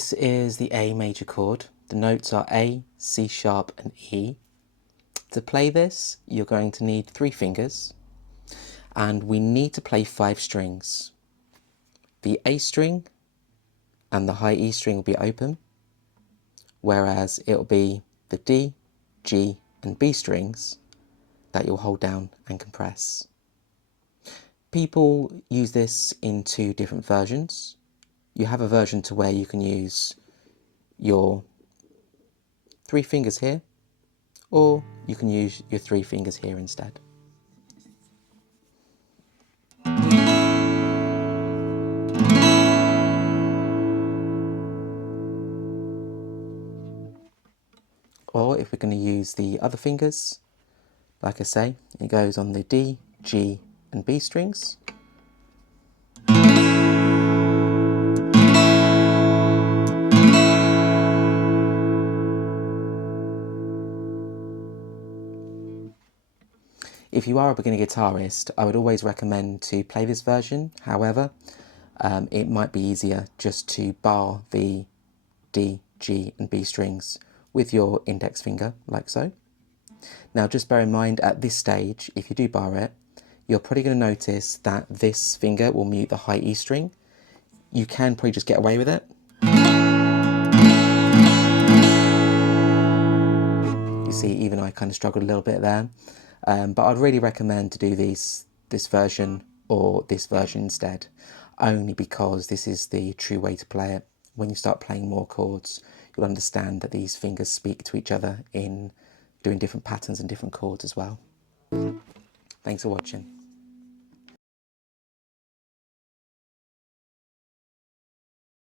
This is the A major chord. The notes are A, C sharp and E. To play this, you're going to need 3 fingers, and we need to play 5 strings. The A string and the high E string will be open, whereas it will be the D, G and B strings that you'll hold down and compress. People use this in 2 different versions. You have a version to where you can use your 3 fingers here, or you can use your 3 fingers here instead. Or if we're going to use the other fingers, like I say, it goes on the D, G and B strings. If you are a beginner guitarist, I would always recommend to play this version. However, it might be easier just to bar the D, G and B strings with your index finger, like so. Now just bear in mind at this stage, if you do bar it, you're probably going to notice that this finger will mute the high E string. You can probably just get away with it. You see, even I kind of struggled a little bit there. But I'd really recommend to do this version or this version instead, only because this is the true way to play it. When you start playing more chords, you'll understand that these fingers speak to each other in doing different patterns and different chords as well. Thanks for watching.